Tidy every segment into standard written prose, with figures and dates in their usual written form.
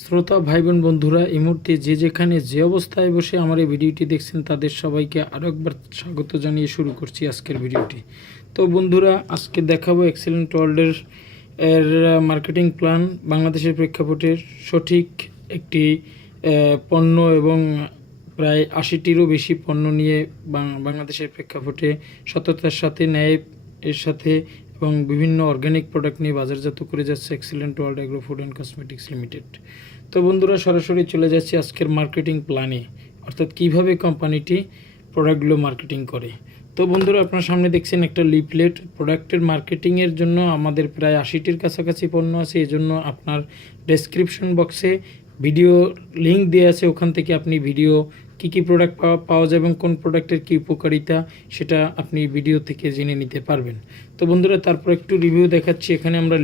শ্রোতা ভাই বোন বন্ধুরা, এই মুহূর্তে যে যেখানে যে অবস্থায় বসে আমার এই ভিডিওটি দেখছেন তাদের সবাইকে আরও একবার স্বাগত জানিয়ে শুরু করছি আজকের ভিডিওটি। তো বন্ধুরা, আজকে দেখাবো এক্সেলেন্ট ওয়ার্ল্ডের মার্কেটিং প্ল্যান, বাংলাদেশের প্রেক্ষাপটে সঠিক একটি পণ্য এবং প্রায় ৮০টিরও বেশি পণ্য নিয়ে বাংলাদেশের প্রেক্ষাপটে সততার সাথে ন্যায় এর সাথে এবং বিভিন্ন অর্গ্যানিক প্রোডাক্ট নিয়ে বাজারজাত করে যাচ্ছে excellent world agro food and cosmetics limited. তো বন্ধুরা, সরাসরি চলে যাচ্ছি আজকের মার্কেটিং প্ল্যানে, অর্থাৎ কিভাবে কোম্পানিটি প্রোডাক্টগুলো মার্কেটিং করে। তো বন্ধুরা, আপনার সামনে দেখছেন একটা লিফলেট। প্রোডাক্টের মার্কেটিংয়ের জন্য আমাদের প্রায় ৮০টির কাছাকাছি পণ্য আছে। এজন্য আপনার ডেসক্রিপশন বক্সে ভিডিও লিঙ্ক দেওয়া আছে, ওখান থেকে আপনি ভিডিও কী প্রোডাক্ট পাওয়া যায় এবং কোন প্রোডাক্টের কী উপকারিতা সেটা আপনি ভিডিও থেকে জেনে নিতে পারবেন। তো বন্ধুরা, তারপর একটু রিভিউ দেখাচ্ছি। এখানে আমরা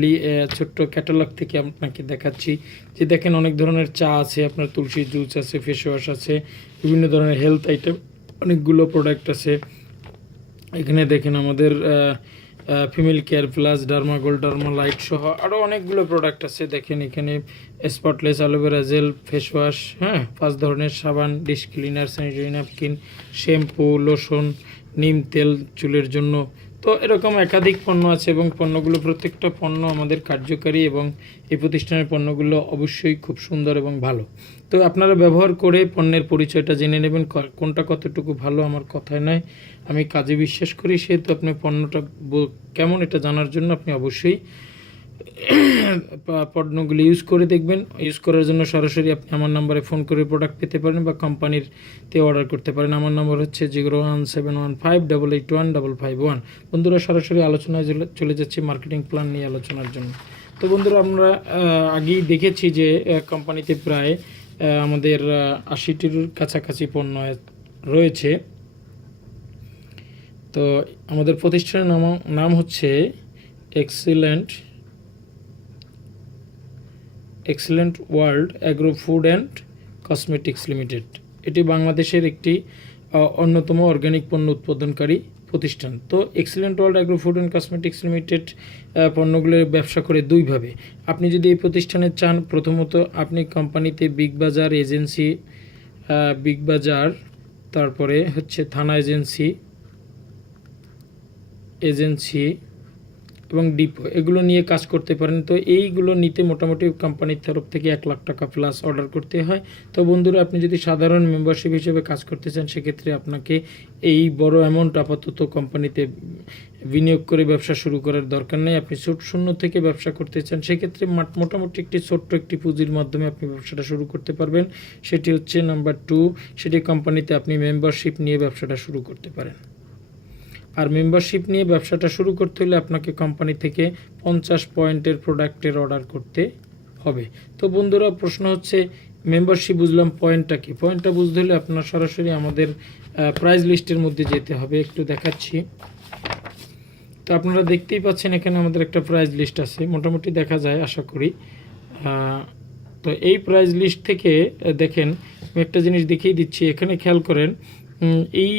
ছোট্ট ক্যাটালগ থেকে আপনাকে দেখাচ্ছি যে দেখেন অনেক ধরনের চা আছে, আপনার তুলসী জুস আছে, ফেস ওয়াশ আছে, বিভিন্ন ধরনের হেলথ আইটেম অনেকগুলো প্রোডাক্ট আছে। এখানে দেখেন আমাদের female care plus, derma gold, derma light সহ আরও অনেকগুলো প্রোডাক্ট আছে। দেখেন এখানে spotless, aloe vera gel, face wash, 5 ধরনের সাবান, dish cleaner, sanitary napkin, shampoo, lotion, নিম তেল চুলের জন্য। তো এরকম একাধিক পণ্য আছে এবং পণ্যগুলো প্রত্যেকটা পণ্য আমাদের কার্যকারী এবং এই প্রতিষ্ঠানের পণ্যগুলো অবশ্যই খুব সুন্দর এবং ভালো। তো আপনারা ব্যবহার করে পণ্যের পরিচয়টা জেনে নেবেন, কোনটা কতটুকু ভালো আমার কথায় নয়, আমি কাজে বিশ্বাস করি। সেহেতু আপনি পণ্যটা কেমন এটা জানার জন্য আপনি অবশ্যই পণ্যগুলো ইউজ করে দেখবেন। ইউজ করার জন্য সরাসরি আপনি আমার নাম্বারে ফোন করে প্রোডাক্ট পেতে পারেন বা কোম্পানিতে অর্ডার করতে পারেন। আমার নাম্বার হচ্ছে 0171581551। বন্ধুরা, সরাসরি আলোচনায় চলে যাচ্ছি মার্কেটিং প্ল্যান নিয়ে আলোচনার জন্য। তো বন্ধুরা, আমরা আগেই দেখেছি যে কোম্পানিতে প্রায় আমাদের ৮০টির কাছাকাছি পণ্য রয়েছে। তো আমাদের প্রতিষ্ঠানের নাম হচ্ছে excellent world agro food and cosmetics limited. এটি বাংলাদেশের একটি অন্যতম অর্গ্যানিক পণ্য উৎপাদনকারী প্রতিষ্ঠান। তো excellent world agro food and cosmetics limited পণ্যগুলোর ব্যবসা করে দুইভাবে। আপনি যদি এই প্রতিষ্ঠানে চান, প্রথমত আপনি কোম্পানিতে বিগ বাজার, তারপরে হচ্ছে থানা এজেন্সি এবং ডিপো, এগুলো নিয়ে কাজ করতে পারেন। তো এইগুলো নিতে মোটামুটি কোম্পানির তরফ থেকে 1 লাখ টাকা প্লাস অর্ডার করতে হয়। তো বন্ধুরা, আপনি যদি সাধারণ মেম্বারশিপ হিসেবে কাজ করতে চান, সেক্ষেত্রে আপনাকে এই বড় অ্যামাউন্ট আপাতত কোম্পানিতে বিনিয়োগ করে ব্যবসা শুরু করার দরকার নেই। আপনি শূন্য থেকে ব্যবসা করতে চান, সেক্ষেত্রে মোটামুটি ছোট্ট একটি পুঁজির মাধ্যমে আপনি ব্যবসাটা শুরু করতে পারবেন। সেটি হচ্ছে নাম্বার 2, সেটি কোম্পানিতে আপনি মেম্বারশিপ নিয়ে ব্যবসাটা শুরু করতে পারেন। আর মেম্বারশিপ নিয়ে ব্যবসাটা শুরু করতে হলে আপনাকে কোম্পানি থেকে 50 পয়েন্টের প্রোডাক্টের অর্ডার করতে হবে। তো বন্ধুরা, প্রশ্ন হচ্ছে মেম্বারশিপ বুঝলাম, পয়েন্টটা কি? পয়েন্টটা বুঝতে হলে আপনার সরাসরি আমাদের প্রাইস লিস্টের মধ্যে যেতে হবে। একটু দেখাচ্ছি। তো আপনারা দেখতেই পাচ্ছেন এখানে আমাদের একটা প্রাইস লিস্ট আছে, মোটামুটি দেখা যায় আশা করি। তো এই প্রাইস লিস্ট থেকে দেখেন, আমি একটা জিনিস দেখিয়ে দিচ্ছি, এখানে খেয়াল করেন। এই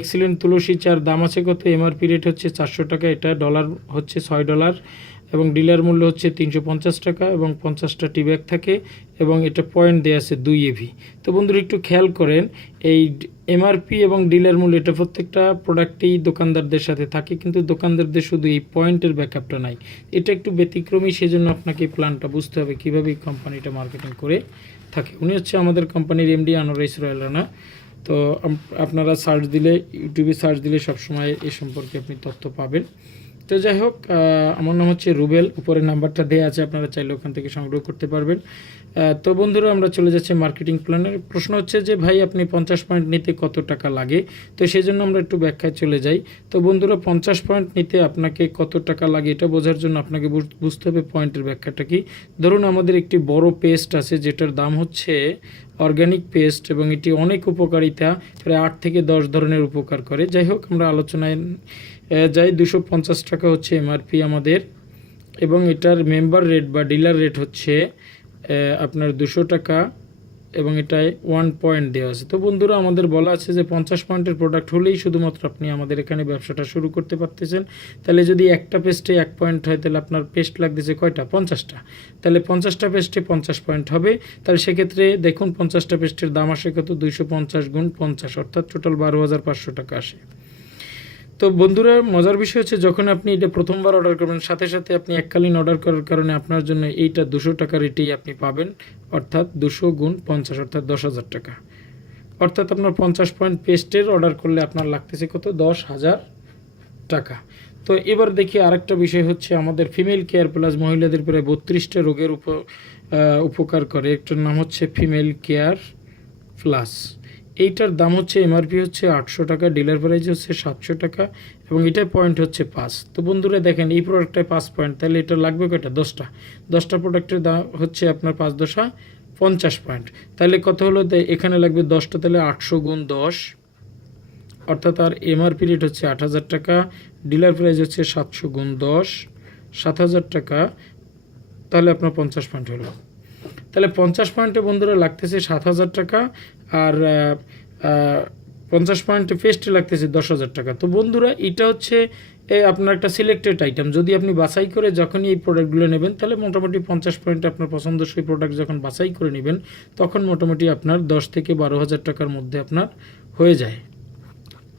এক্সেলেন্ট তুলসী চার দাম আছে কত? এমআরপি রেট হচ্ছে 400 টাকা, এটা ডলার হচ্ছে $6 এবং ডিলার মূল্য হচ্ছে 350 টাকা এবং 50টা টি ব্যাগ থাকে এবং এটা পয়েন্ট দেওয়া আছে 2 EV। তো বন্ধুরা, একটু খেয়াল করেন, এই এমআরপি এবং ডিলার মূল্য এটা প্রত্যেকটা প্রোডাক্টেই দোকানদারদের সাথে থাকে, কিন্তু দোকানদারদের শুধু এই পয়েন্টের ব্যাকআপটা নাই। এটা একটু ব্যতিক্রমী, সেজন্য আপনাকে এই প্ল্যানটা বুঝতে হবে কীভাবে এই কোম্পানিটা মার্কেটিং করে থাকে। উনি হচ্ছে আমাদের কোম্পানির এমডি আনোয়ার ইসরায়েল রানা। তো আপনারা সার্চ দিলে, ইউটিউবে সার্চ দিলে সবসময় এ সম্পর্কে আপনি তথ্য পাবেন। তো যাই হোক, আমার নাম হচ্ছে রুবেল, উপরে নাম্বারটা দেওয়া আছে, আপনারা চাইলে ওখান থেকে সংগ্রহ করতে পারবেন। তো বন্ধুরা, আমরা চলে যাচ্ছি মার্কেটিং প্ল্যানের। প্রশ্ন হচ্ছে যে ভাই, আপনি 50 পয়েন্ট নিতে কত টাকা লাগে? তো সেই জন্য আমরা একটু ব্যাখ্যায় চলে যাই। তো বন্ধুরা, 50 পয়েন্ট নিতে আপনাকে কত টাকা লাগে এটা বোঝার জন্য আপনাকে বুঝতে হবে পয়েন্টের ব্যাখ্যাটা কি। ধরুন আমাদের একটি বড় পেস্ট আছে, যেটার দাম হচ্ছে অর্গ্যানিক পেস্ট এবং এটি অনেক উপকারিতা, প্রায় 8 থেকে 10 ধরনের উপকার করে। যাই হোক, আমরা আলোচনায় যাই। 250 টাকা হচ্ছে এমআরপি আমাদের এবং এটার মেম্বার রেট বা ডিলার রেট হচ্ছে আপনার 200 টাকা এবং এটায় 1 পয়েন্ট দেওয়া আছে। তো বন্ধুরা আমাদের বলা আছে যে 50 পয়েন্টের প্রোডাক্ট হলেই শুধুমাত্র আপনি আমাদের এখানে ব্যবসাটা শুরু করতে পারতেছেন। তাহলে যদি একটা পেস্টে 1 পয়েন্ট হয় তাহলে আপনার পেস্ট লাগতেছে কয়টা? 50টা। তাহলে 50টা পেস্টে 50 পয়েন্ট হবে। তাহলে সেক্ষেত্রে দেখুন 50টা পেস্টের দাম আসে কত? 250 গুণ 50, অর্থাৎ টোটাল 12,500 টাকা আসে। তো বন্ধুরা মজার বিষয় হচ্ছে যখন আপনি এটা প্রথমবার অর্ডার করবেন সাথে সাথে আপনি এককালীন অর্ডার করার কারণে আপনার জন্য এইটা 200 টাকা রেটেই আপনি পাবেন, অর্থাৎ 200 গুণ 50 অর্থাৎ 10,000 টাকা। অর্থাৎ আপনার 50 পয়েন্ট পেস্টের অর্ডার করলে আপনার লাগতেছে কত? 10,000 টাকা। তো এবার দেখি আরেকটা বিষয় হচ্ছে আমাদের ফিমেল কেয়ার প্লাস মহিলাদের প্রায় 32টা রোগের উপকার করে। একটার নাম হচ্ছে ফিমেল কেয়ার প্লাস। এইটার দাম হচ্ছে এমআরপি হচ্ছে 800 টাকা, ডিলার প্রাইস হচ্ছে 700 টাকা এবং এটার পয়েন্ট হচ্ছে 5। তো বন্ধুরা দেখেন এই প্রোডাক্টটায় 5 পয়েন্ট, তাহলে এটা লাগবে কয়টা? 10টা প্রোডাক্টের দাম হচ্ছে আপনার 5 দশা 50 পয়েন্ট। তাহলে কত হলো? এখানে লাগবে 10টা, তাহলে 800 গুণ 10, অর্থাৎ আর এমআরপি রেট হচ্ছে 8,000 টাকা, ডিলার প্রাইস হচ্ছে 700 গুণ 10, 7,000 টাকা। তাহলে আপনার 50 পয়েন্ট হলো। তাহলে 50 পয়েন্টে বন্ধুরা লাগতেছে 7,000 টাকা, আর 50 পয়েন্টে পেস্টে লাগতেছে 10,000 টাকা। তো বন্ধুরা এটা হচ্ছে আপনার একটা সিলেক্টেড আইটেম। যদি আপনি বাছাই করে যখনই এই প্রোডাক্টগুলো নেবেন তাহলে মোটামুটি 50 পয়েন্টে আপনার পছন্দসই প্রোডাক্ট যখন বাছাই করে নেবেন তখন মোটামুটি আপনার 10 থেকে 12,000 টাকার মধ্যে আপনার হয়ে যায়,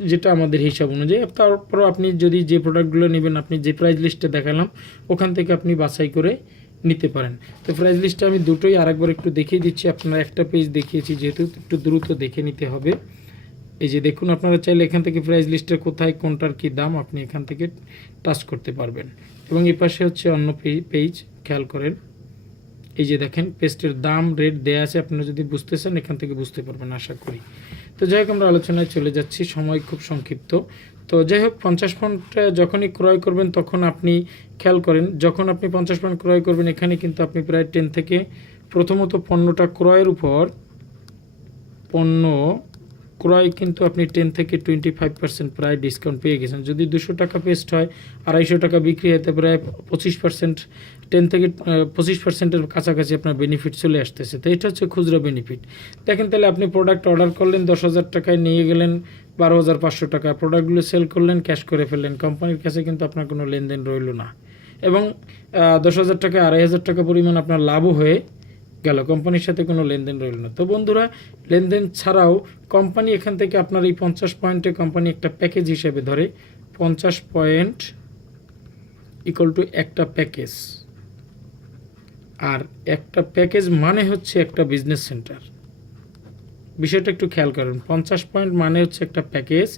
যেটা আমাদের হিসাব অনুযায়ী। তারপরও আপনি যদি যে প্রোডাক্টগুলো নেবেন আপনি যে প্রাইস লিস্টে দেখালাম ওখান থেকে আপনি বাছাই করে নিতে পারেন। তো প্রাইস লিস্টে আমি দুটোই আরেকবার একটু দেখিয়ে দিচ্ছি। আপনারা একটা পেজ দেখিয়েছি যেহেতু একটু দ্রুত দেখে নিতে হবে। এই যে দেখুন, আপনারা চাইলে এখান থেকে প্রাইস লিস্টের কোথায় কোনটার কী দাম আপনি এখান থেকে টাচ করতে পারবেন। এবং এই পাশে হচ্ছে অন্য পেজ, খেয়াল করেন এই যে দেখেন পেস্টের দাম রেট দেয়া আছে। আপনারা যদি বুঝতে চান এখান থেকে বুঝতে পারবেন আশা করি। তো যাই হোক আমরা আলোচনায় চলে যাচ্ছি, সময় খুব সংক্ষিপ্ত। তো যাই হোক 50 পয়েন্ট যখনই ক্রয় করবেন তখন আপনি খেয়াল করেন যখন আপনি 50 পয়েন্ট ক্রয় করবেন এখানে কিন্তু আপনি প্রায় 10 থেকে প্রথমত পণ্যটা ক্রয়ের উপর পণ্য ক্রয় কিন্তু আপনি 10 থেকে 25% প্রায় ডিসকাউন্ট পেয়ে গেছেন। যদি 200 টাকা পেস্ট হয় 250 টাকা বিক্রি হতে প্রায় 25%, 10 থেকে 25%-এর কাছাকাছি আপনার বেনিফিট চলে আসতেছে। তো এটা হচ্ছে খুচরা বেনিফিট। দেখেন তাহলে আপনি প্রোডাক্ট অর্ডার করলেন 10,000 টাকায়, নিয়ে গেলেন 12,500 টাকা, প্রোডাক্টগুলো সেল করলেন, ক্যাশ করে ফেললেন, কোম্পানির কাছে কিন্তু আপনার কোনো লেনদেন রইল না এবং 10,000 টাকায় 2,500 টাকা পরিমাণ আপনার লাভও হয়ে গেল, কোম্পানির সাথে কোনো লেনদেন রইল না। তো বন্ধুরা লেনদেন ছাড়াও কোম্পানি এখান থেকে আপনার এই 50 পয়েন্টে কোম্পানি একটা প্যাকেজ হিসেবে ধরে 50 পয়েন্ট ইকুয়াল টু একটা প্যাকেজ, আর একটা প্যাকেজ মানে হচ্ছে একটা বিজনেস সেন্টার। বিষয়টা একটু খেয়াল করেন, 50 পয়েন্ট মানে হচ্ছে একটা প্যাকেজ,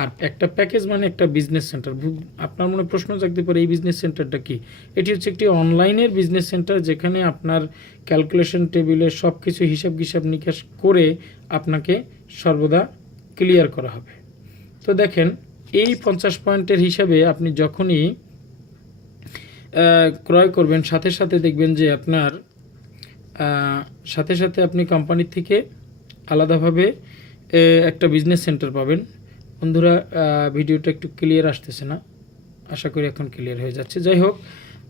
আর একটা প্যাকেজ মানে একটা বিজনেস সেন্টার। আপনার মনে প্রশ্ন জাগতে পারে এই বিজনেস সেন্টারটা কি? এটি হচ্ছে একটি অনলাইনের বিজনেস সেন্টার যেখানে আপনার ক্যালকুলেশন টেবিলে সব কিছু হিসাব নিকাশ করে আপনাকে সর্বদা ক্লিয়ার করা হবে। তো দেখেন এই 50 পয়েন্টের হিসাবে আপনি যখনই ক্রয় করবেন সাথে সাথে দেখবেন যে আপনার সাথে সাথে আপনি কোম্পানির থেকে আলাদাভাবে একটা বিজনেস সেন্টার পাবেন। বন্ধুরা ভিডিওটা একটু ক্লিয়ার আসতেছে না, আশা করি এখন ক্লিয়ার হয়ে যাচ্ছে। যাই হোক,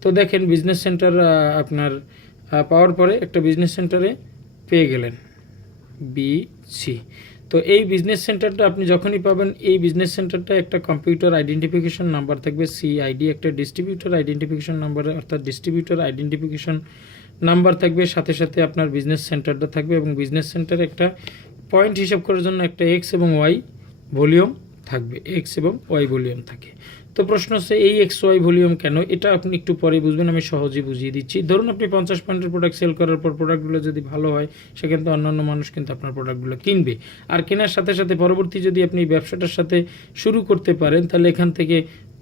তো দেখেন বিজনেস সেন্টার আপনার পাওয়ার পরে একটা বিজনেস সেন্টারে পেয়ে গেলেন বিসি। তো এই বিজনেস সেন্টারটা আপনি যখনই পাবেন এই বিজনেস সেন্টারটা একটা কম্পিউটার আইডেন্টিফিকেশন নাম্বার থাকবে সিআইডি, একটা ডিস্ট্রিবিউটর আইডেন্টিফিকেশন নাম্বার অর্থাৎ ডিস্ট্রিবিউটর আইডেন্টিফিকেশন নাম্বার থাকবে, সাথে সাথে আপনার বিজনেস সেন্টারটা থাকবে এবং বিজনেস সেন্টারে একটা পয়েন্ট হিসাব করার জন্য একটা এক্স এবং ওয়াই ভলিউম থাকবে, এক্স এবং ওয়াই ভলিউম থাকে। তো প্রশ্ন হচ্ছে এই এক্স ওয়াই ভলিউম কেন? এটা আপনি একটু পরে বুঝবেন, আমি সহজেই বুঝিয়ে দিচ্ছি। ধরুন আপনি 50 পয়েন্টের প্রোডাক্ট সেল করার পর প্রোডাক্টগুলো যদি ভালো হয় সেখানে তো অন্যান্য মানুষ কিন্তু আপনার প্রোডাক্টগুলো কিনবে, আর কেনার সাথে সাথে পরবর্তী যদি আপনি ব্যবসাটার সাথে শুরু করতে পারেন তাহলে এখান থেকে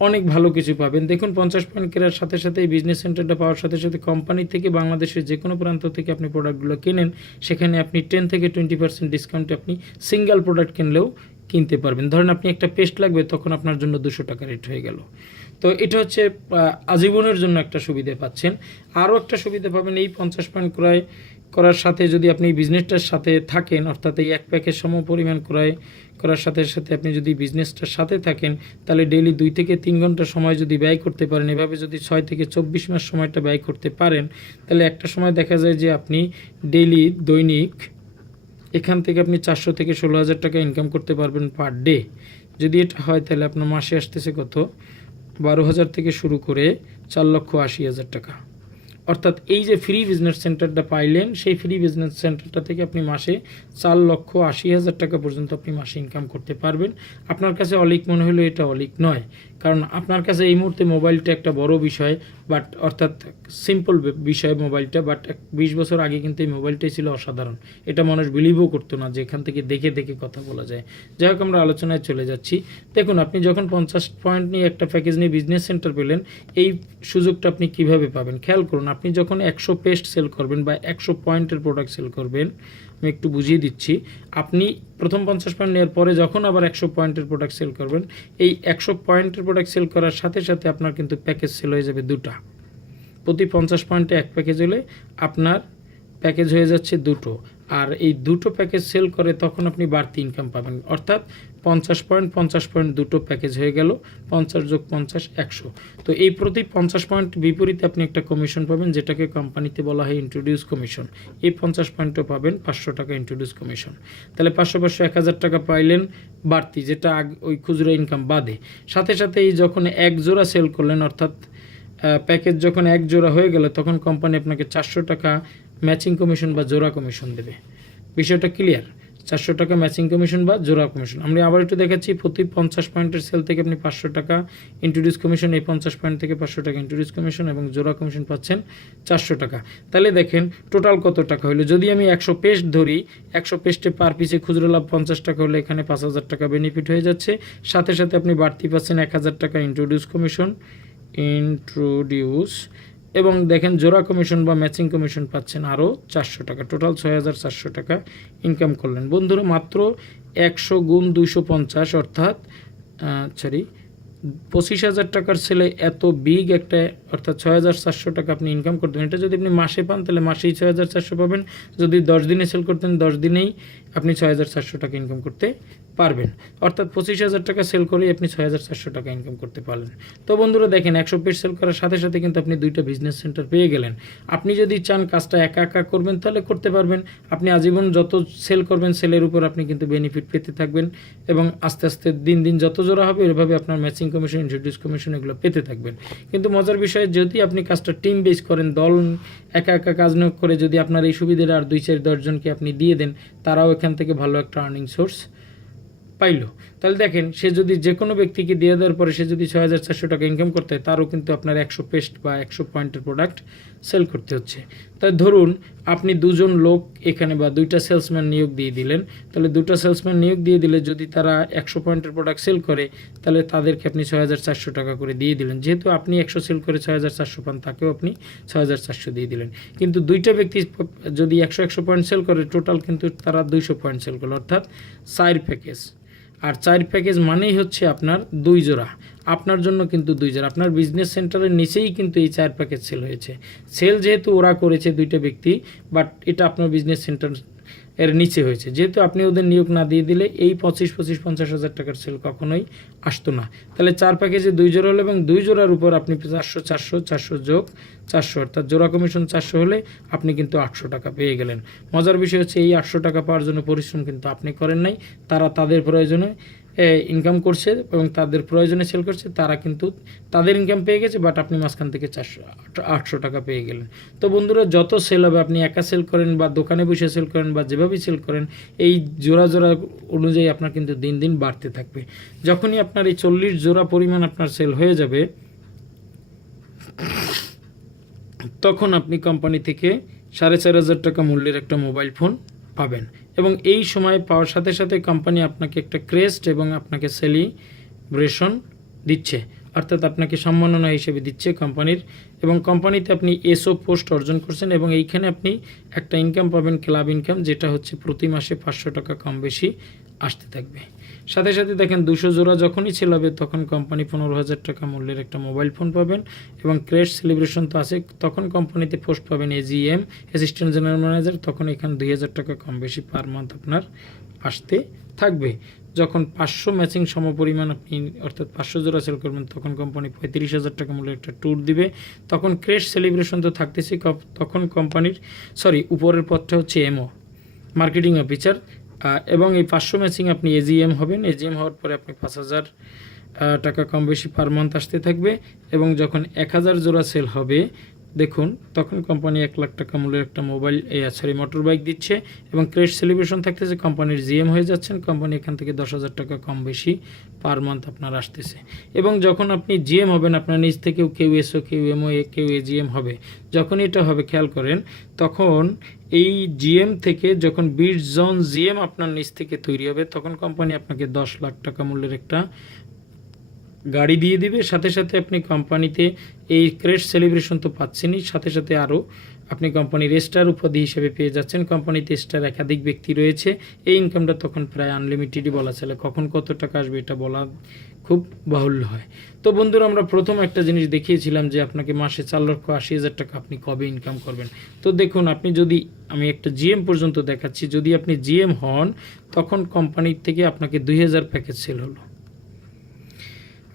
অনেক ভালো কিছু পাবেন। দেখুন 50 পয়েন্ট কেনার সাথে সাথে এই বিজনেস সেন্টারটা পাওয়ার সাথে সাথে কোম্পানি থেকে বাংলাদেশের যে কোনো প্রান্ত থেকে আপনি প্রোডাক্টগুলো কেনেন সেখানে আপনি 10 থেকে 20% ডিসকাউন্টে আপনি সিঙ্গেল প্রোডাক্ট কিনলেও কিনতে পারবেন। ধরেন আপনি একটা পেস্ট লাগবে তখন আপনার জন্য 200 টাকা রেট হয়ে গেল। তো এটা হচ্ছে আজীবনের জন্য একটা সুবিধা পাচ্ছেন। আরও একটা সুবিধা পাবেন এই 50 পয়েন্ট ক্রয় করার সাথে যদি আপনি বিজনেসটার সাথে থাকেন, অর্থাৎ এই এক প্যাকেজ সম পরিমাণ ক্রয় করার সাথে সাথে আপনি যদি বিজনেসটার সাথে থাকেন তাহলে ডেইলি 2 থেকে 3 ঘন্টা সময় যদি ব্যয় করতে পারেন, এভাবে যদি 6 থেকে 24 মাস সময়টা ব্যয় করতে পারেন তাহলে একটা সময় দেখা যায় যে আপনি ডেইলি দৈনিক এখান থেকে আপনি 400 থেকে 16,000 টাকা ইনকাম করতে পারবেন পার ডে। যদি এটা হয় তাহলে আপনার মাসে আসতেছে কত, 12,000 থেকে শুরু করে 4,80,000 টাকা। অর্থাৎ এই যে ফ্রি বিজনেস সেন্টারটা পাইলেন, সেই ফ্রি বিজনেস সেন্টারটা থেকে আপনি মাসে 4,80,000 টাকা পর্যন্ত আপনি মাসে ইনকাম করতে পারবেন। আপনার কাছে অলিক মনে হলো, এটা অলিক নয়, কারণ আপনার কাছে এই মুহূর্তে মোবাইলটা একটা বড় বিষয়, বাট অর্থাৎ সিম্পল বিষয় মোবাইলটা, বাট 20 বছর আগে কিন্তু এই মোবাইলটাই ছিল অসাধারণ। এটা মানুষ বিলিভও করতো না যে এখান থেকে দেখে দেখে কথা বলা যায়। যাই হোক, আমরা আলোচনায় চলে যাচ্ছি। দেখুন, আপনি যখন 50 পয়েন্ট নিয়ে একটা প্যাকেজ নিয়ে বিজনেস সেন্টার পেলেন, এই সুযোগটা আপনি কিভাবে পাবেন খেয়াল করুন। আপনি যখন 100 পেস্ট সেল করবেন বা 100 পয়েন্টের প্রোডাক্ট সেল করবেন, আমি একটু বুঝিয়ে দিচ্ছি। আপনি প্রথম 50 পয়েন্ট নেওয়ার পরে যখন আবার 100 পয়েন্টের প্রোডাক্ট সেল করবেন, এই 100 পয়েন্টের প্রোডাক্ট সেল করার সাথে সাথে আপনার কিন্তু প্যাকেজ সেল হয়ে যাবে দুটা। প্রতি 50 পয়েন্টে এক প্যাকেজ হলে আপনার প্যাকেজ হয়ে যাচ্ছে দুটো। আর এই দুটো প্যাকেজ সেল করে তখন আপনি বাড়তি ইনকাম পাবেন। অর্থাৎ 50 পয়েন্ট দুটো প্যাকেজ হয়ে গেল, 50 যোগ 50 100। তো এই প্রতি 50 পয়েন্ট বিপরীতে আপনি একটা কমিশন পাবেন, যেটাকে কোম্পানিতে বলা হয় ইন্ট্রোডিউস কমিশন। এই 50 পয়েন্টও পাবেন 500 টাকা ইন্ট্রোডিউস কমিশন। তাহলে 500 1000 টাকা পাইলেন বাড়তি, যেটা ওই খুচরো ইনকাম বাদে। সাথে সাথে এই যখন এক জোড়া সেল করলেন, অর্থাৎ প্যাকেজ যখন এক জোড়া হয়ে গেল, তখন কোম্পানি আপনাকে 400 টাকা ম্যাচিং কমিশন বা জোড়া কমিশন দেবে। বিষয়টা ক্লিয়ার? 400 টাকা ম্যাচিং কমিশন বা জোড়া কমিশন। আমরা আবার একটু দেখাচ্ছি, প্রতি 50 পয়েন্টের সেল থেকে আপনি 500 টাকা ইন্ট্রোডিউস কমিশন, এই 50 পয়েন্ট থেকে 500 টাকা ইন্ট্রোডিউস কমিশন এবং জোড়া কমিশন পাচ্ছেন 400 টাকা। তাহলে দেখেন টোটাল কত টাকা হলো। যদি আমি 100 পেস্ট ধরি, 100 পেস্টে পার পিসে খুচরো লাভ 50 টাকা হলে এখানে 5,000 টাকা বেনিফিট হয়ে যাচ্ছে। সাথে সাথে আপনি বাড়তি পাচ্ছেন 1,000 টাকা ইন্ট্রোডিউস কমিশন, এবং দেখেন জোড়া কমিশন বা ম্যাচিং কমিশন পাচ্ছেন আরও 400 টাকা। টোটাল 6,400 টাকা ইনকাম করলেন। বন্ধুরা, মাত্র 100 গুণ 250 অর্থাৎ 25,000 টাকার সেলে এত বিগ একটা, অর্থাৎ 6,400 টাকা আপনি ইনকাম করতেন। এটা যদি আপনি মাসে পান তাহলে মাসেই 6,400 পাবেন। যদি 10 দিনে সেল করতেন, 10 দিনেই আপনি 6,400 টাকা ইনকাম করতে পারবেন। অর্থাৎ 25,000 টাকা সেল করেই আপনি 6,400 টাকা ইনকাম করতে পারলেন। তো বন্ধুরা দেখেন, 100 পেজ সেল করার সাথে সাথে কিন্তু আপনি দুইটা বিজনেস সেন্টার পেয়ে গেলেন। আপনি যদি চান কাজটা একা একা করবেন তাহলে করতে পারবেন। আপনি আজীবন যত সেল করবেন, সেলের উপর আপনি কিন্তু বেনিফিট পেতে থাকবেন এবং আস্তে আস্তে দিন দিন যত জোড়া হবে এভাবে আপনার ম্যাচিং কমিশন, ইন্ট্রোডিউস কমিশন এগুলো পেতে থাকবেন। কিন্তু মজার বিষয়, যদি আপনি কাজটা টিম বেস করেন, দল একা একা কাজ না করে যদি আপনার এই সুবিধাটা আর 2-4-10 জনকে আপনি দিয়ে দেন, তারাও এখান থেকে ভালো একটা আর্নিং সোর্স পাইলো। তাহলে দেখেন, সে যদি যে কোনো ব্যক্তিকে দিয়ে দেওয়ার পরে সে যদি 6,400 টাকা ইনকাম করতে হয়, তারও কিন্তু আপনার 100 পেস্ট বা 100 পয়েন্টের প্রোডাক্ট সেল করতে হচ্ছে। তাই ধরুন আপনি দুজন লোক এখানে বা দুইটা সেলসম্যান নিয়োগ দিয়ে দিলেন। তাহলে দুটো সেলসম্যান নিয়োগ দিয়ে দিলে যদি তারা 100 পয়েন্টের প্রোডাক্ট সেল করে, তাহলে তাদেরকে আপনি 6,400 টাকা করে দিয়ে দিলেন। যেহেতু আপনি 100 সেল করে 6,400 পান, তাকেও আপনি 6,400 দিয়ে দিলেন। কিন্তু দুইটা ব্যক্তি যদি 100 পয়েন্ট সেল করে, টোটাল কিন্তু তারা 200 পয়েন্ট সেল করলো, অর্থাৎ 4 প্যাকেজ। আর 4 প্যাকেজ মানেই হচ্ছে আপনার 2 জোড়া। আপনার জন্য কিন্তু 2 জোড়া। আপনার বিজনেস সেন্টারের নিচেই কিন্তু এই 4 প্যাকেজ সেল হয়েছে। সেল যেহেতু ওরা করেছে দুইটা ব্যক্তি, বাট এটা আপনার বিজনেস সেন্টার এর নিচে হয়েছে। যেহেতু আপনি ওদের নিয়োগ না দিয়ে দিলে এই 25-50,000 টাকার সেল কখনোই আসতো না। তাহলে 4 প্যাকেজে 2 জোড়া হলো এবং 2 জোড়ার উপর আপনি 400 যোগ 400 অর্থাৎ জোড়া কমিশন 400 হলে আপনি কিন্তু 800 টাকা পেয়ে গেলেন। মজার বিষয় হচ্ছে, এই 800 টাকা পাওয়ার জন্য পরিশ্রম কিন্তু আপনি করেন নাই। তারা তাদের প্রয়োজনে ইনকাম করছে এবং তাদের প্রয়োজনে সেল করছে, তারা কিন্তু তাদের ইনকাম পেয়ে গেছে, বাট আপনি মাঝখান থেকে 800 টাকা পেয়ে গেলেন। তো বন্ধুরা, যত সেল হবে, আপনি একা সেল করেন বা দোকানে বসে সেল করেন বা যেভাবেই সেল করেন, এই জোড়া জোড়া অনুযায়ী আপনার কিন্তু দিন দিন বাড়তে থাকবে। যখনই আপনার এই 40 জোড়া পরিমাণ আপনার সেল হয়ে যাবে, তখন আপনি কোম্পানি থেকে 4,500 টাকা মূল্যের একটা মোবাইল ফোন পাবেন। এবং এই সময় পাওয়ার সাথে সাথে কোম্পানি আপনাকে একটা ক্রেস্ট এবং আপনাকে সেলিব্রেশন দিচ্ছে, অর্থাৎ আপনাকে সম্মাননা হিসেবে দিচ্ছে কোম্পানির। এবং কোম্পানিতে আপনি এসও পোস্ট অর্জন করছেন এবং এইখানে আপনি একটা ইনকাম পাবেন, ক্লাব ইনকাম, যেটা হচ্ছে প্রতি মাসে 500 টাকা কম বেশি আসতে থাকবে। সাথে সাথে দেখেন, 200 জোড়া যখনই সেল হবে, তখন কোম্পানি 15,000 টাকা মূল্যের একটা মোবাইল ফোন পাবেন। এবং ক্রেস্ট সেলিব্রেশন তো আছে, তখন কোম্পানিতে পোস্ট পাবেন এজিএম, অ্যাসিস্ট্যান্ট জেনারেল ম্যানেজার, তখন এখানে 2,000 টাকা কম বেশি পার মান্থ আপনার আসতে থাকবে। যখন 500 ম্যাচিং সমপরিমাণ আপনি, অর্থাৎ 500 জোড়া সেল করবেন, তখন কোম্পানি 35,000 টাকা মূল্যের একটা ট্যুর দিবে। তখন ক্রেস্ট সেলিব্রেশন তো থাকতেছে, তখন কোম্পানির উপরের পথটা হচ্ছে এমও, মার্কেটিং অফিসার। এবং এই 500 ম্যাচিং আপনি এজিএম হবেন। এজিএম হওয়ার পরে আপনি 5,000 টাকা কম বেশি পার মান্থ আসতে থাকবে। এবং যখন 1,000 জোড়া সেল হবে দেখুন, তখন কোম্পানি 1 লাখ টাকা মূল্যের একটা মোটর বাইক দিচ্ছে এবং ক্রেস্ট সেলিব্রেশন থাকতেছে, কোম্পানির জিএম হয়ে যাচ্ছেন। কোম্পানি এখান থেকে 10,000 টাকা কম বেশি পার মান্থ আপনার আসতেছে। এবং যখন আপনি জিএম হবেন, আপনার নিজ থেকেও কেউ এসও, কেউ এমও, কেউ এজিএম হবে। যখন এটা হবে খেয়াল করেন, তখন এই জিএম থেকে যখন 20 জন জিএম আপনার নিজ থেকে তৈরি হবে, তখন কোম্পানি আপনাকে 10 লাখ টাকা মূল্যের একটা গাড়ি দিয়ে দিবে। সাথে সাথে আপনি কোম্পানিতে এই ক্রেস্ট সেলিব্রেশন তো পাচ্ছেনই, সাথে সাথে আরও আপনি কোম্পানির স্টার উপাধি হিসেবে পেয়ে যাচ্ছেন। কোম্পানিতে স্টার একাধিক ব্যক্তি রয়েছে। এই ইনকামটা তখন প্রায় আনলিমিটেডই বলা চলে। কখন কত টাকা আসবে এটা বলা খুব বাহুল্য হয়। তো বন্ধুরা, আমরা প্রথম একটা জিনিস দেখিয়েছিলাম যে আপনাকে মাসে 4,80,000 টাকা আপনি কবে ইনকাম করবেন। তো দেখুন, আপনি যদি, আমি একটা জিএম পর্যন্ত দেখাচ্ছি, যদি আপনি জিএম হন তখন কোম্পানির থেকে আপনাকে 2,000 প্যাকেজ সেল হলো।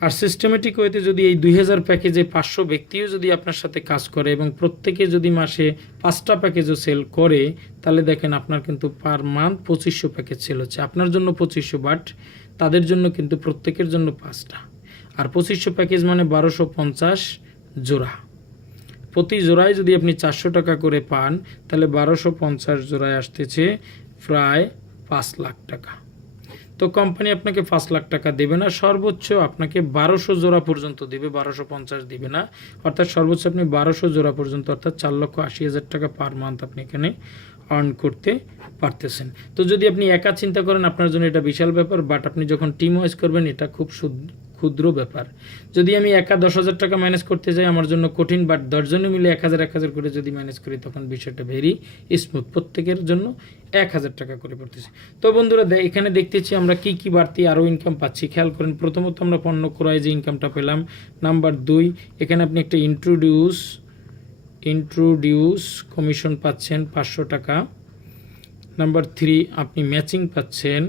আর সিস্টেমেটিক ওয়েতে যদি এই 2,000 প্যাকেজে 500 ব্যক্তিও যদি আপনার সাথে কাজ করে এবং প্রত্যেকে যদি মাসে 5টা প্যাকেজও সেল করে, তাহলে দেখেন আপনার কিন্তু পার মান্থ 2,500 প্যাকেজ সেল হচ্ছে। আপনার জন্য 2,500, বাট তাদের জন্য কিন্তু প্রত্যেকের জন্য 5টা। আর 2,500 প্যাকেজ মানে 1,250 জোড়া। প্রতি জোড়ায় যদি আপনি 400 টাকা করে পান, তাহলে 1,250 জোড়ায় আসতেছে প্রায় 5 লাখ টাকা। তো কোম্পানি আপনাকে 5 লাখ টাকা দেবে না, সর্বোচ্চ আপনাকে 1,200 জোড়া পর্যন্ত দেবে, 1,250 দিবে না। অর্থাৎ সর্বোচ্চ আপনি 1,200 জোড়া পর্যন্ত, অর্থাৎ 4,80,000 টাকা পার মান্থ আপনি এখানে আর্ন করতে পারতেছেন। তো যদি আপনি একা চিন্তা করেন, আপনার জন্য এটা বিশাল ব্যাপার, বাট আপনি যখন টিম ওয়াইজ করবেন এটা খুব ক্ষুদ্র ব্যাপার। যদি আমি একা 10,000 টাকা ম্যানেজ করতে যাই, আমার জন্য কঠিন, বাট 10 জনে মিলে 1,000 করে যদি ম্যানেজ করি, তখন বিষয়টা ভেরি স্মুথ, প্রত্যেকের জন্য 1,000 টাকা করে পড়তেছে। তো বন্ধুরা, এখানে দেখতেছি আমরা কি কি বাড়তি আরও ইনকাম পাচ্ছি। খেয়াল করেন, প্রথমত আমরা পণ্য ক্রয়ে যে ইনকামটা পেলাম। নাম্বার 2, এখানে আপনি একটা ইন্ট্রোডিউস কমিশন পাচ্ছেন 500 টাকা। নাম্বার 3, আপনি ম্যাচিং পাচ্ছেন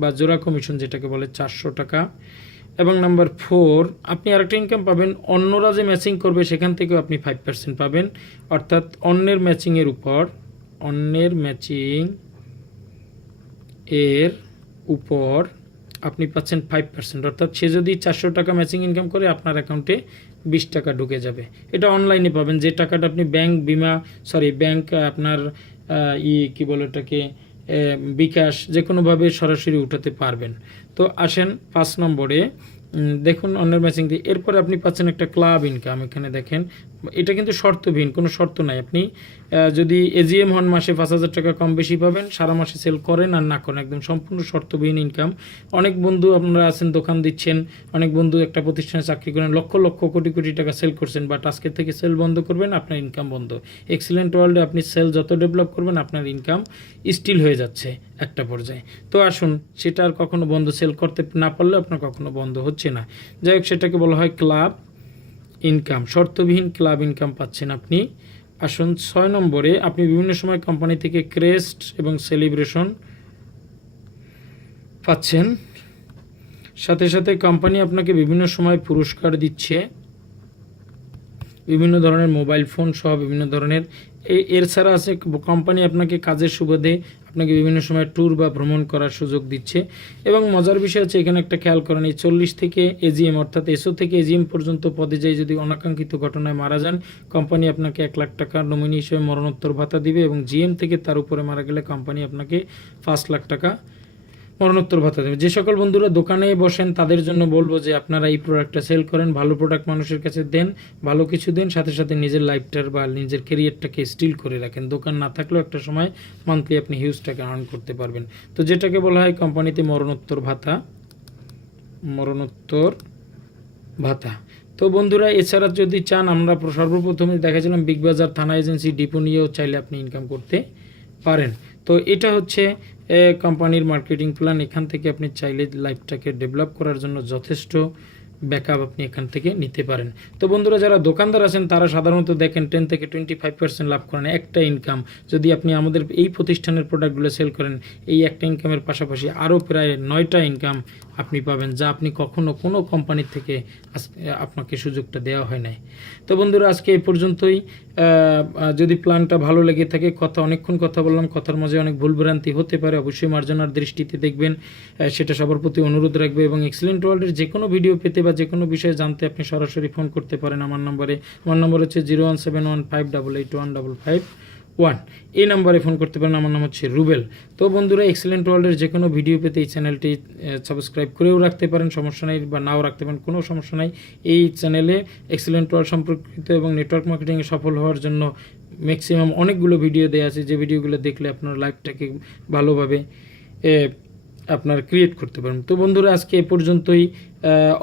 বা জোড়া কমিশন যেটাকে বলে 400 টাকা। এবং নাম্বার 4, আপনি আরেকটা ইনকাম পাবেন, অন্যরা যে ম্যাচিং করবে সেখান থেকেও আপনি 5% পাবেন। অর্থাৎ অন্যের ম্যাচিং এর উপর আপনি পাচ্ছেন 5%। অর্থাৎ সে যদি 400 টাকা ম্যাচিং ইনকাম করে, আপনার অ্যাকাউন্টে 20 টাকা ঢুকে যাবে। এটা অনলাইনে পাবেন, যে টাকাটা আপনি ব্যাংক আপনার কি বলে এটাকে, বিকাশ, যে কোনোভাবে সরাসরি উঠাতে পারবেন। তো আসেন 5 নম্বরে, দেখুন অন্যের ম্যাচিং দিয়ে। এরপরে আপনি পাচ্ছেন একটা ক্লাব ইনকাম। এখানে দেখেন, এটা কিন্তু শর্তবিহীন, কোনো শর্ত নাই। আপনি যদি এজিএম হন, মাসে 5,000 টাকা কম বেশি পাবেন, সারা মাসে সেল করেন আর না করেন, একদম সম্পূর্ণ শর্তবিহীন ইনকাম। অনেক বন্ধু আপনারা আছেন, দোকান দিচ্ছেন, অনেক বন্ধু একটা প্রতিষ্ঠানে চাকরি করেন, লক্ষ লক্ষ কোটি কোটি টাকা সেল করছেন, বাট আজকে থেকে সেল বন্ধ করবেন, আপনার ইনকাম বন্ধ। এক্সিলেন্ট ওয়ার্ল্ডে আপনি সেল যত ডেভেলপ করবেন, আপনার ইনকাম স্টিল হয়ে যাচ্ছে একটা পর্যায়ে। তো আসুন, সেটা আর কখনো বন্ধ, সেল করতে না পারলে আপনার কখনো বন্ধ হচ্ছে না। যাই হোক, সেটাকে বলা হয় ক্লাব ইনকাম, শর্তবিহীন ক্লাব ইনকাম পাচ্ছেন আপনি। আসুন 6 নম্বরে, আপনি বিভিন্ন সময় কোম্পানি থেকে ক্রেস্ট এবং সেলিব্রেশন পাচ্ছেন। সাথে সাথে কোম্পানি আপনাকে বিভিন্ন সময় পুরস্কার দিচ্ছে, বিভিন্ন ধরনের মোবাইল ফোন সহ বিভিন্ন ধরনের। এর ছাড়া আছে কোম্পানি আপনাকে কাজের সুবাদে আপনাকে বিভিন্ন সময় ট্যুর বা ভ্রমণ করার সুযোগ দিচ্ছে। এবং মজার বিষয় হচ্ছে, এখানে একটা খেয়াল করেন, এই 40 থেকে এজিএম, অর্থাৎ এসও থেকে এজিএম পর্যন্ত পদে যাই যদি অনাকাঙ্ক্ষিত ঘটনায় মারা যান, কোম্পানি আপনাকে 1 লাখ টাকা নমিনি হিসেবে মরণোত্তর ভাতা দিবে। এবং জিএম থেকে তার উপরে মারা গেলে কোম্পানি আপনাকে 5 লাখ টাকা মরণোত্তর ভাতা দেবে। যে সকল বন্ধুরা দোকানে বসেন, তাদের জন্য বলবো যে আপনারা এই প্রোডাক্টটা সেল করেন, ভালো প্রোডাক্ট মানুষের কাছে দেন, ভালো কিছু দেন, সাথে সাথে নিজের লাইফটার বা নিজের ক্যারিয়ারটাকে স্টিল করে রাখেন। দোকান না থাকলেও একটা সময় মান্থলি আপনি হিউজ টাকা আর্ন করতে পারবেন। তো যেটাকে বলা হয় কোম্পানিতে মরণোত্তর ভাতা। তো বন্ধুরা, এছাড়া যদি চান, আমরা সর্বপ্রথমে দেখাছিলাম বিগ বাজার থানা এজেন্সি ডিপো নিয়েও চাইলে আপনি ইনকাম করতে পারেন। তো এটা হচ্ছে কোম্পানির মার্কেটিং প্ল্যান। এখান থেকে আপনি চাইলে লাইফটাকে ডেভেলপ করার জন্য যথেষ্ট ব্যাকআপ আপনি এখান থেকে নিতে পারেন। তো বন্ধুরা, যারা দোকানদার আছেন, তারা সাধারণত দেখেন 10 থেকে 25% লাভ করেন একটা ইনকাম। যদি আপনি আমাদের এই প্রতিষ্ঠানের প্রোডাক্টগুলো সেল করেন, এই একটা ইনকামের পাশাপাশি আরও প্রায় 9টা ইনকাম আপনি পাবেন, যা আপনি কখনো কোনো কোম্পানির থেকে আপনাকে সুযোগটা দেওয়া হয় নাই। তো বন্ধুরা, আজকে এই পর্যন্তই। যদি প্ল্যানটা ভালো লেগে থাকে, অনেকক্ষণ কথা বললাম, কথার মাঝে অনেক ভুলভ্রান্তি হতে পারে, অবশ্যই মার্জনার দৃষ্টিতে দেখবেন, সেটা সবার প্রতি অনুরোধ রাখবে। এবং এক্সিলেন্ট ওয়ার্ল্ডের যে কোনো ভিডিও পেতে বা যে কোনো বিষয়ে জানতে আপনি সরাসরি ফোন করতে পারেন আমার নম্বরে। আমার নম্বর হচ্ছে 01715881551। এই নাম্বারে ফোন করতে পারেন। আমার নাম হচ্ছে রুবেল। তো বন্ধুরা, এক্সিলেন্ট ওয়ার্ল্ডের যে কোনো ভিডিও পেতে এই চ্যানেলটি সাবস্ক্রাইব করেও রাখতে পারেন, সমস্যা নেই, বা নাও রাখতে পারেন, কোনো সমস্যা নাই। এই চ্যানেলে এক্সিলেন্ট ওয়ার্ল্ড সম্পর্কিত এবং নেটওয়ার্ক মার্কেটিংয়ে সফল হওয়ার জন্য ম্যাক্সিমাম অনেকগুলো ভিডিও দেওয়া আছে, যে ভিডিওগুলো দেখলে আপনার লাইফটাকে ভালোভাবে আপনার ক্রিয়েট করতে পারেন। তো বন্ধুরা, আজকে এ পর্যন্তই।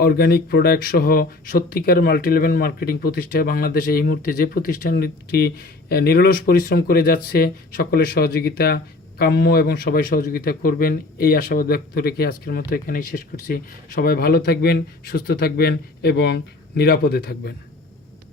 অর্গানিক প্রোডাক্ট সহ সত্যিকার মাল্টিলেভেল মার্কেটিং প্রতিষ্ঠা বাংলাদেশে এই মুহূর্তে যে প্রতিষ্ঠানটি নিরলস পরিশ্রম করে যাচ্ছে, সকলের সহযোগিতা কাম্য এবং সবাই সহযোগিতা করবেন, এই আশাবাদ ব্যক্ত রেখে আজকের মতো এখানেই শেষ করছি। সবাই ভালো থাকবেন, সুস্থ থাকবেন এবং নিরাপদে থাকবেন।